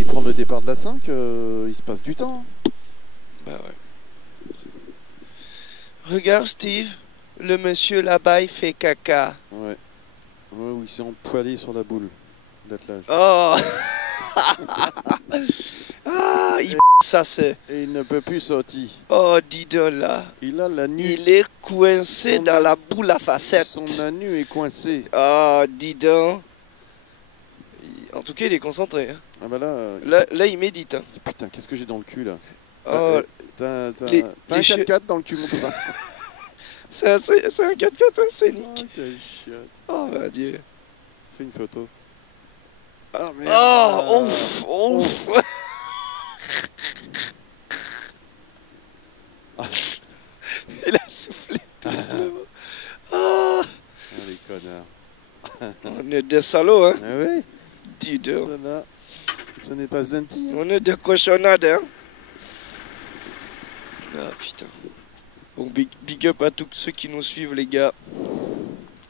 Et prendre le départ de la 5, il se passe du temps. Bah ouais. Regarde Steve, le monsieur là-bas il fait caca. Ouais. Ouais, où il s'est empoilé sur la boule d'attelage. Oh. Ah, ça c'est. Et il ne peut plus sortir. Oh, dis donc là. Il a la nuit. Il est coincé dans la boule à facettes. Son anu est coincé. Ah, dis donc. En tout cas, il est concentré. Hein. Ah bah là, Là, il médite. Hein. putain, qu'est-ce que j'ai dans le cul là? Oh, T'as les un 4x4 dans le cul, mon copain. c'est un 4x4 scénique. Oh, quel chiotte. Oh, mon Dieu. Fais une photo. Ah merde. Oh, ouf, ouf. Il a soufflé tout doucement. Ah. Ah, les connards. On est des salauds, hein. Ah oui, Dis donc. ça là, ce n'est pas un tir. On est des cochonnades, hein. Ah, putain. Bon, big up à tous ceux qui nous suivent, les gars.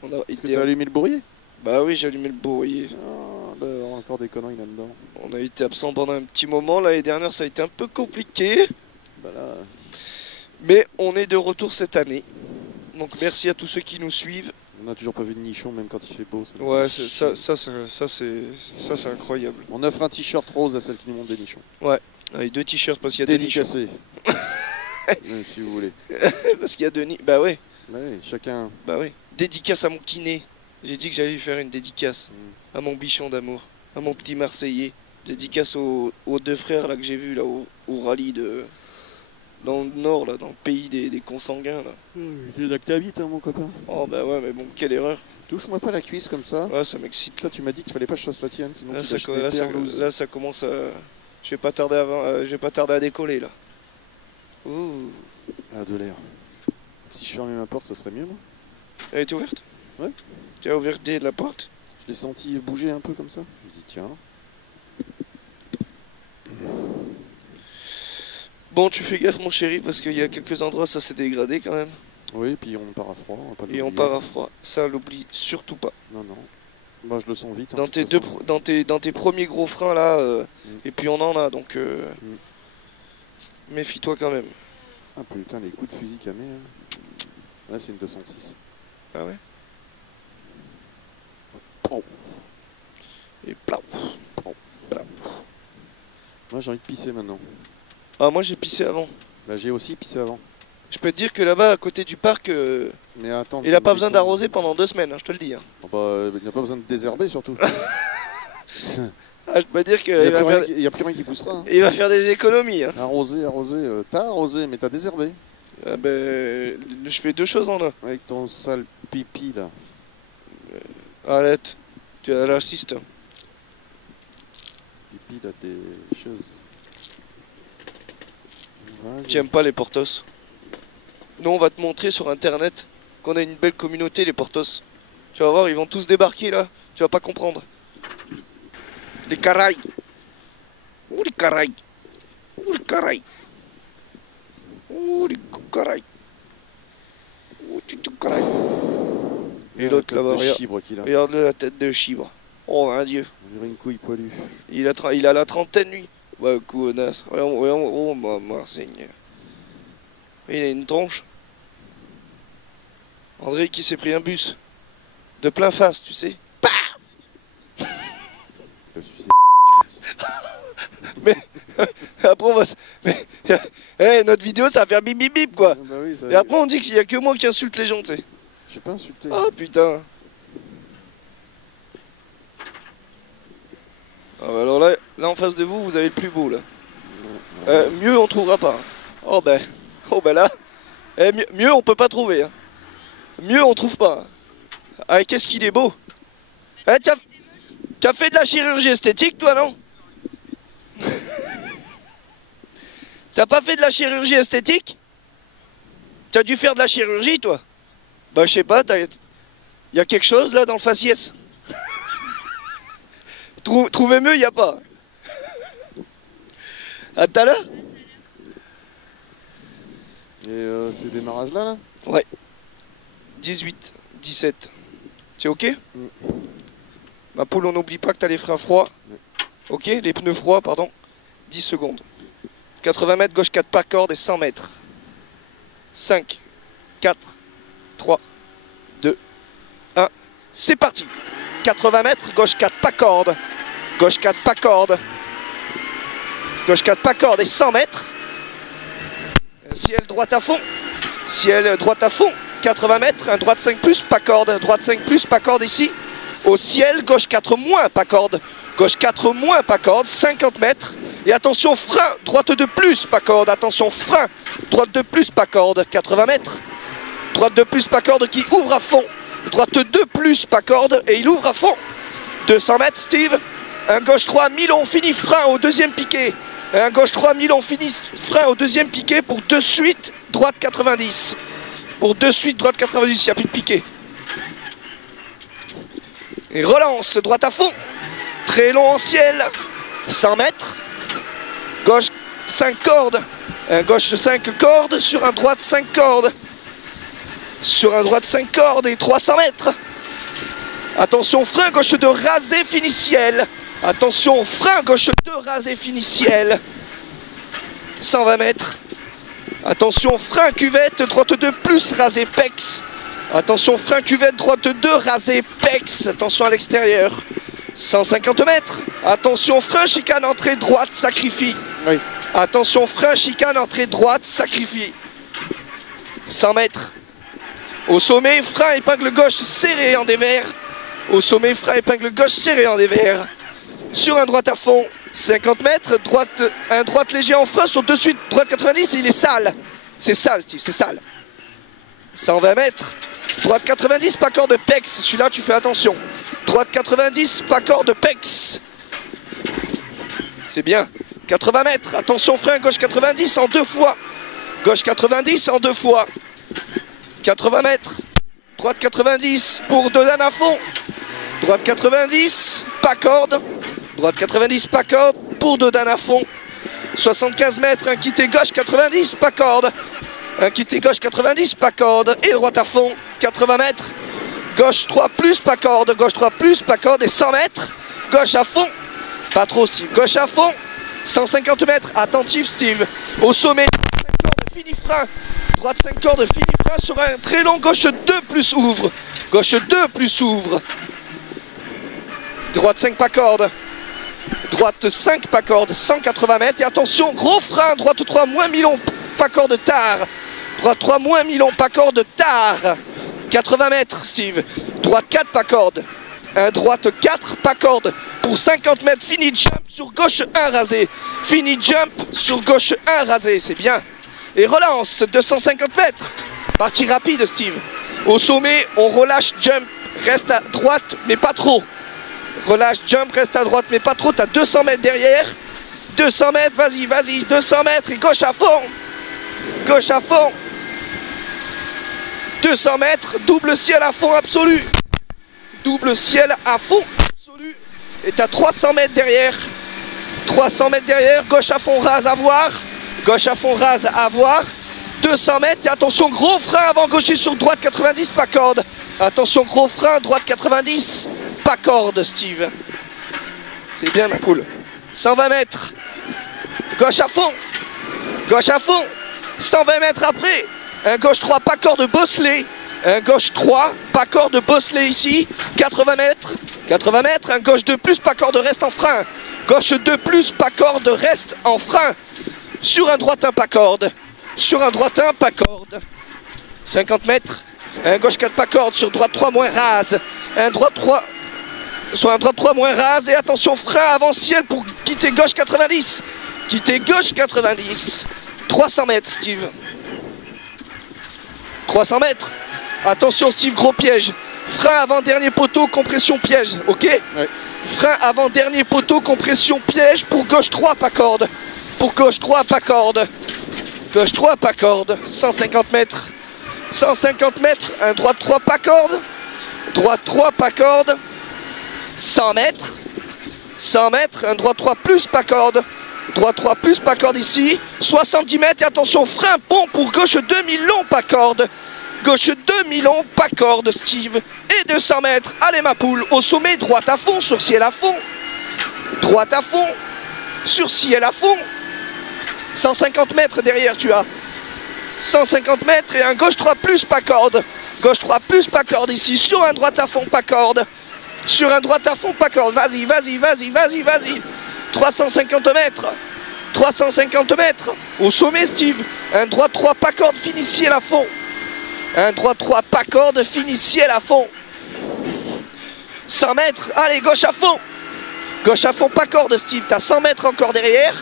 On a Est-ce que été... t'as allumé le bourrier? Bah oui, j'ai allumé le bourrier. Ah, là, encore des conneries là-dedans. On a été absent pendant un petit moment. L'année dernière, ça a été un peu compliqué. Bah là, Mais on est de retour cette année. Donc merci à tous ceux qui nous suivent. on n'a toujours pas vu de nichon, même quand il fait beau. Ça Ouais, fait ça c'est incroyable. On offre un t-shirt rose à celles qui nous montrent des nichons. Avec 2 t-shirts parce qu'il y a des nichons. Dédicacé. Si vous voulez. Parce qu'il y a 2 nichons. Bah ouais, Ouais, chacun. bah ouais. Dédicace à mon kiné. J'ai dit que j'allais lui faire une dédicace. À mon bichon d'amour. À mon petit Marseillais. Dédicace aux 2 frères là que j'ai vus là au rallye de... Dans le nord là, dans le pays des consanguins là. C'est là que t'habites, hein, mon copain. Oh bah ouais, mais bon, quelle erreur. Touche-moi pas la cuisse comme ça. Ouais, ça m'excite. Toi, tu m'as dit qu'il fallait pas que je fasse la tienne, sinon Là, tu ça, lâches des perles. là, ça commence à... Je vais pas tarder je vais pas tarder à décoller là. Ouh. Ah, de l'air. Si je fermais ma porte, ça serait mieux, moi. Elle est ouverte? Ouais. Tu as ouvert la porte? Je l'ai senti bouger un peu comme ça. Je me dis, tiens. Bon, tu fais gaffe mon chéri parce qu'il y a quelques endroits ça s'est dégradé quand même. Oui, puis on part à froid. On va pas Et on l'oublier. part à froid. Ça l'oublie surtout pas. Non, non. Moi, je le sens vite. hein, Dans de tes, toute façon. dans tes premiers gros freins là, Mm. et puis on en a donc méfie-toi quand même. Ah putain, les coups de fusil camé. Hein. Là, c'est une 206. Ah ouais? Oh. Et plau. Moi, j'ai envie de pisser maintenant. Ah moi j'ai pissé avant. Bah, j'ai aussi pissé avant. Je peux te dire que là-bas à côté du parc, Mais attends. il a pas besoin d'arroser pendant 2 semaines, hein, je te le dis. Hein. Oh, bah, il n'a pas besoin de désherber surtout. Ah, je peux te dire Il qu'il n'y va, a plus rien qui poussera. Hein. il va faire des économies. Hein. Arroser. T'as arrosé, mais t'as désherbé. Ah ben, je fais 2 choses en un. Avec ton sale pipi là. Arrête, tu as l'assiste. Pipi là, des choses. Ouais, Tu aimes pas les Portos. Nous on va te montrer sur internet qu'on a une belle communauté les Portos. Tu vas voir, ils vont tous débarquer là. Tu vas pas comprendre. Les caraïs. Ouh les caraïs. Ouh les caraïs. Ouh les caraïs. Ouh les caraïs. Et l'autre là-bas, regarde. Chibre qu'il a. Regarde la tête de chibre. Oh mon Dieu. On dirait une couille poilue. Il a la trentaine lui. Ouais, connasse. Oh ma seigneur. Il a une tronche. André qui s'est pris un bus. De plein face, tu sais. Je suis Mais après on va mais hey, notre vidéo ça va faire bip bip bip quoi. bah oui, ça... Et après on dit qu'il y a que moi qui insulte les gens, tu sais. J'ai pas insulté. Ah putain. Ah bah alors là en face de vous, vous avez le plus beau là. Mieux on trouvera pas. Hein. Oh ben là. Mieux on peut pas trouver. Hein. Mieux on trouve pas. Hein. Ah qu'est-ce qu'il est beau. T'as fait de la chirurgie esthétique toi non? T'as pas fait de la chirurgie esthétique? T'as dû faire de la chirurgie toi? Bah je sais pas, y a quelque chose là dans le faciès. Trouvez mieux, y a pas. À tout à l'heure? Et ces démarrages là Ouais. 18, 17. C'est ok? Ma poule, on n'oublie pas que t'as les freins froids. Ok, les pneus froids, pardon. 10 secondes. 80 mètres, gauche 4 pas corde et 100 mètres. 5, 4, 3, 2, 1. C'est parti. 80 mètres, gauche 4 pas corde. Gauche 4 pas corde. Gauche 4 pas corde et 100 mètres. Ciel droite à fond. Ciel droite à fond. 80 mètres, un droite 5 plus, pas corde. Droite 5 plus, pas corde ici. Au ciel, gauche 4 moins, pas corde. Gauche 4 moins, pas corde. 50 mètres. Et attention, frein, droite de plus, pas corde. Attention, frein, droite de plus, pas corde. 80 mètres. Droite de plus, pas corde qui ouvre à fond. Droite 2 plus, pas corde. Et il ouvre à fond. 200 mètres, Steve. Un gauche 3, mi-long, fini, frein au deuxième piqué. Un gauche 3, mi-long, fini, frein au deuxième piqué pour 2 suites, droite 90. Pour 2 suites, droite 90, il n'y a plus de piqué. Et relance, droite à fond. Très long en ciel. 100 mètres. Gauche 5 cordes. Un gauche 5 cordes sur un droite 5 cordes. Sur un droite 5 cordes et 300 mètres. Attention, frein gauche 2 rasé, fini ciel. Attention, frein gauche 2 rasé, fini ciel. 120 mètres. Attention, frein cuvette, droite 2 plus rasé, pex. Attention, frein cuvette, droite 2 rasé, pex. Attention à l'extérieur. 150 mètres. Attention, frein chicane, entrée droite, sacrifie. Oui. Attention, frein chicane, entrée droite, sacrifie. 100 mètres. Au sommet, frein épingle gauche serré en dévers. Au sommet, frein épingle gauche serré en dévers. Sur un droite à fond, 50 mètres, un droite léger en frein sur 2 suites, droite 90, et il est sale. C'est sale, Steve, c'est sale. 120 mètres, droite 90, pas corde pex, celui-là tu fais attention. Droite 90, pas corde pex. C'est bien. 80 mètres, attention frein, gauche 90 en 2 fois. Gauche 90 en 2 fois. 80 mètres, droite 90 pour 2 dames à fond. Droite 90, pas corde. Droite 90, pas corde, pour 2 dames à fond. 75 mètres, un quitté gauche 90, pas corde. Un quitté gauche 90, pas corde. Et droite à fond, 80 mètres. Gauche 3 plus, pas corde. Gauche 3 plus, pas corde. Et 100 mètres. Gauche à fond. Pas trop, Steve. Gauche à fond. 150 mètres. Attentif, Steve. Au sommet. 5 cordes, fini frein. Droite 5 cordes, fini frein sur un très long. Gauche 2 plus ouvre. Gauche 2 plus ouvre. Droite 5 pas corde. Droite 5 pas corde. 180 mètres. Et attention, gros frein. Droite 3 moins mi-long, pas corde tard. Droite 3 moins mi-long, pas corde tard. 80 mètres, Steve. Droite 4 pas corde. Un droite 4 pas corde. Pour 50 mètres, fini jump sur gauche 1 rasé. Fini jump sur gauche 1 rasé, c'est bien. Et relance, 250 mètres. Partie rapide, Steve. Au sommet, on relâche jump. Reste à droite, mais pas trop. Relâche jump, reste à droite, mais pas trop. T'as 200 mètres derrière. 200 mètres, vas-y, vas-y. 200 mètres et gauche à fond. Gauche à fond. 200 mètres, double ciel à fond absolu. Double ciel à fond absolu. Et t'as 300 mètres derrière. 300 mètres derrière, gauche à fond rase à voir. Gauche à fond rase à voir. 200 mètres, et attention, gros frein avant gaucher sur droite 90, pas corde. Attention, gros frein, droite 90, pas corde, Steve. C'est bien, ma poule. 120 mètres. Gauche à fond. Gauche à fond. 120 mètres après. Un gauche 3, pas corde bosselé. Un gauche 3, pas corde bosselé ici. 80 mètres. 80 mètres. Un gauche 2 plus, pas corde reste en frein. Gauche 2 plus, pas corde reste en frein. Sur un droite 1, pas corde. Sur un droite 1, pas corde. 50 mètres. Un gauche 4, pas corde. Sur droite 3, moins rase. Un droite 3. Sur un droite 3, moins rase. Et attention, frein avant ciel pour quitter gauche 90. Quitter gauche 90. 300 mètres, Steve. 300 mètres. Attention, Steve, gros piège. Frein avant dernier poteau, compression piège. Ok? Ouais. Frein avant dernier poteau, compression piège pour gauche 3, pas corde. Pour gauche 3, pas corde. Gauche 3, pas corde. 150 mètres. 150 mètres. Un droite 3, pas corde. Droite 3, pas corde. 100 mètres. 100 mètres. Un droite 3 plus, pas corde. Droite 3 plus, pas corde ici. 70 mètres. Et attention, frein pont pour gauche 2 mi-long, pas corde. Gauche 2 mi-long, pas corde, Steve. Et 200 mètres. Allez, ma poule. Au sommet, droite à fond, sur ciel à fond. Droite à fond. Sur ciel à fond. 150 mètres derrière tu as. 150 mètres et un gauche 3 plus pas corde. Gauche 3 plus pas corde ici. Sur un droite à fond pas corde. Sur un droite à fond pas corde. Vas-y, vas-y, vas-y, vas-y, vas-y. 350 mètres. 350 mètres. Au sommet Steve. Un droit 3 pas corde finit ciel à fond. Un droit 3 pas corde finit ciel à fond. 100 mètres. Allez, gauche à fond. Gauche à fond pas corde Steve. T'as 100 mètres encore derrière.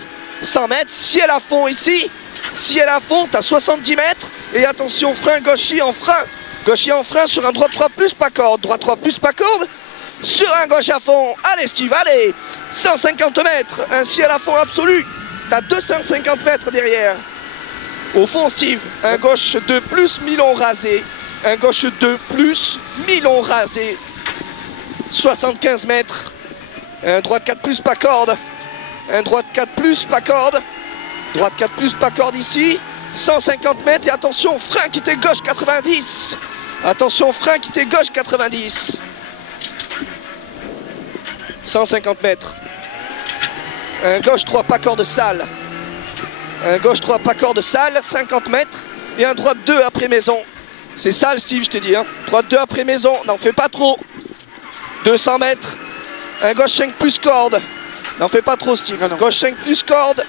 100 mètres. Ciel à fond ici. Ciel à fond. T'as 70 mètres. Et attention, frein gauchis en frein. Gauchis en frein sur un droit 3 plus pas corde. Droit 3 plus pas corde. Sur un gauche à fond. Allez Steve, allez. 150 mètres. Un ciel à fond absolu. T'as 250 mètres derrière. Au fond Steve, un gauche 2 plus, mi-long rasé. Un gauche 2 plus, mi-long rasé. 75 mètres. Un droite 4 plus pas corde. Un droite 4 plus pas corde. Droite 4 plus pas corde ici. 150 mètres et attention, frein qui était gauche 90. Attention, frein qui était gauche 90. 150 mètres. Un gauche 3 pas corde sale. Un gauche 3 pas corde sale, 50 mètres. Et un droite 2 après maison. C'est sale Steve, je te dis. Hein. Droite 2 après maison, n'en fais pas trop. 200 mètres. Un gauche 5 plus corde. N'en fais pas trop Steve. Gauche 5 plus corde.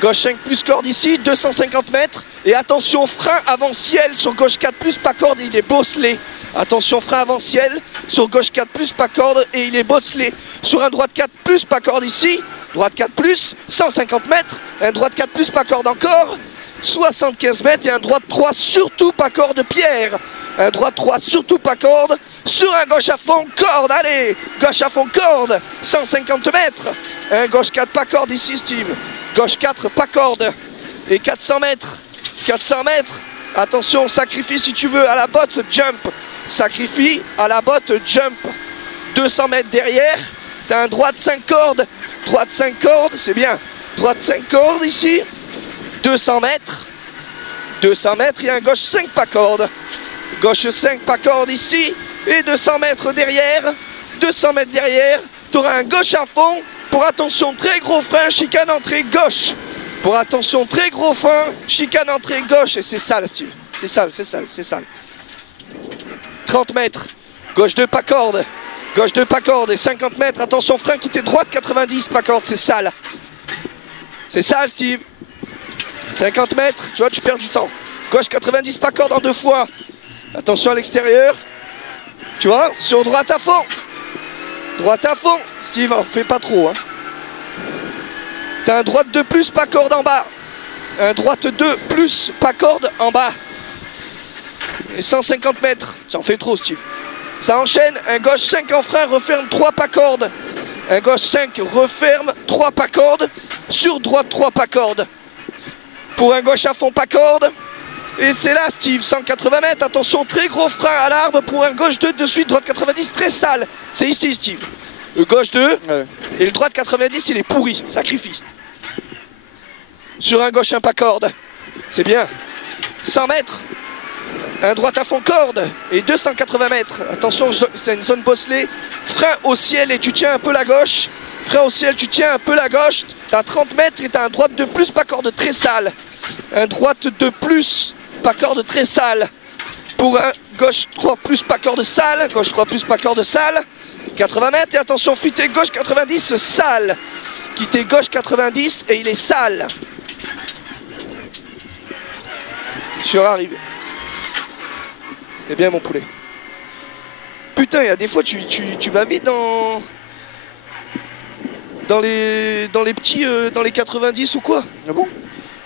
Gauche 5 plus corde ici, 250 mètres. Et attention, frein avant ciel sur gauche 4 plus pas corde, il est bosselé. Attention, frein avant ciel sur gauche 4 plus pas corde et il est bosselé. Sur un droite 4 plus pas corde ici. Droite 4 plus, 150 mètres. Un droite 4 plus pas corde encore. 75 mètres et un droite 3 surtout pas corde Pierre. Un droite 3 surtout pas corde. Sur un gauche à fond corde, allez. Gauche à fond corde, 150 mètres. Un gauche 4 pas corde ici Steve. Gauche 4 pas corde. Et 400 mètres. 400 mètres. Attention, sacrifie si tu veux à la botte, jump. Sacrifie à la botte, jump. 200 mètres derrière. T'as un droite 5 cordes. Droite 5 cordes, c'est bien. Droite 5 cordes ici. 200 mètres. 200 mètres, il y a un gauche 5 pas corde. Gauche 5 pas corde ici. Et 200 mètres derrière. 200 mètres derrière. Tu auras un gauche à fond. Pour attention, très gros frein, chicane entrée gauche. Pour attention, très gros frein, chicane entrée gauche. Et c'est sale, Steve. C'est sale, c'est sale, c'est sale. 30 mètres. Gauche 2 pas corde. Gauche 2 pas corde et 50 mètres. Attention, frein qui était droite 90 pas corde. C'est sale. C'est sale, Steve. 50 mètres. Tu vois, tu perds du temps. Gauche 90 pas corde en 2 fois. Attention à l'extérieur. Tu vois, sur droite à fond. Droite à fond. Steve, en fais pas trop. Hein. T'as un droite 2 plus pas corde en bas. Un droite 2 plus pas corde en bas. Et 150 mètres. Ça en fait trop, Steve. Ça enchaîne. Un gauche 5 en frein, referme 3 pas corde. Un gauche 5 referme 3 pas corde. Sur droite 3 pas corde. Pour un gauche à fond pas corde. Et c'est là Steve, 180 mètres, attention, très gros frein à l'arbre pour un gauche 2 de suite, droite 90, très sale. C'est ici Steve. Le gauche 2, ouais. Et le droite 90, il est pourri, sacrifie. Sur un gauche 1 pas corde, c'est bien. 100 mètres, un droite à fond corde et 280 mètres. Attention, c'est une zone bosselée. Frein au ciel et tu tiens un peu la gauche. Frein au ciel, tu tiens un peu la gauche. T'as 30 mètres et t'as un droite de plus, pas corde très sale. Un droite de plus, pas corde très sale. Pour un gauche 3 plus, pas corde sale. Gauche 3 plus, pas corde sale. 80 mètres et attention, quitter gauche 90, sale. Quitter gauche 90 et il est sale. Surarrivé. C'est bien mon poulet. Putain, il y a des fois tu vas vite dans les petits dans les 90 ou quoi. Ah bon?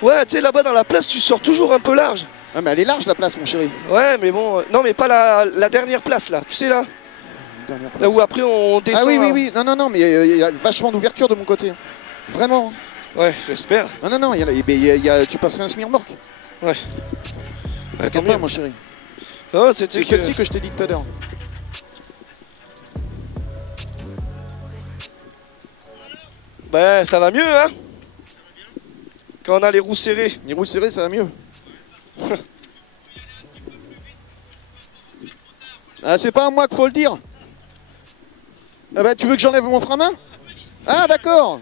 Ouais, tu sais là-bas dans la place tu sors toujours un peu large. Ah mais elle est large la place mon chéri. Ouais mais bon, non mais pas la dernière place là, tu sais là. Là où après on descend. Ah oui oui oui, non mais il y a vachement d'ouverture de mon côté. Vraiment. Ouais, j'espère. Non, tu passerais un semi-remorque. Ouais. T'inquiète pas mon chéri. Non, c'est celle-ci que je t'ai dit tout à l'heure. Bah ça va mieux hein. Quand on a les roues serrées. Les roues serrées ça va mieux. Ah c'est pas à moi qu'il faut le dire. Ah bah tu veux que j'enlève mon frein à main? Ah d'accord.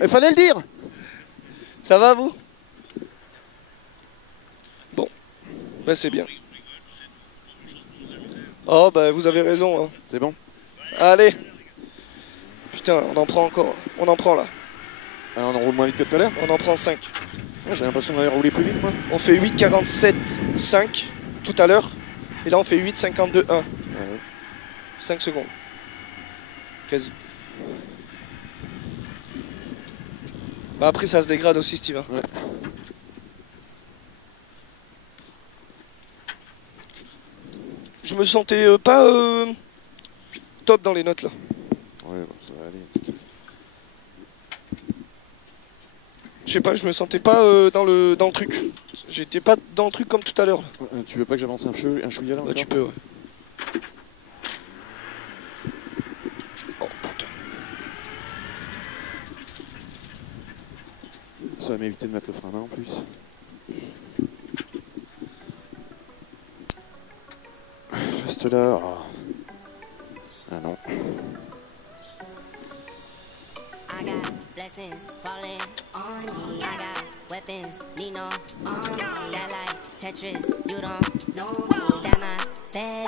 Il fallait le dire. Ça va vous? Bon, bah c'est bien. Oh bah vous avez raison. Hein. C'est bon. Allez. Putain, on en prend encore. On en prend là. Ah, on roule moins vite que tout à l'heure. On en prend 5. J'ai l'impression d'aller rouler plus vite moi. On fait 8,47,5 tout à l'heure. Et là on fait 8,52,1. Ah, ouais. 5 secondes. Quasi. Bah après ça se dégrade aussi Steve. Hein. Ouais. Je me sentais pas top dans les notes là. Ouais, bon, ça va aller. Je sais pas, je me sentais pas dans le truc. J'étais pas dans le truc comme tout à l'heure. Là. Tu veux pas que j'avance un chouïa là Bah, encore tu peux, ouais. Oh putain. Ça va m'éviter de mettre le frein là en plus. Reste là. Ah non. I got blessings falling on me. I got weapons, need no army. Stat like Tetris, you don't know me. Stat my fed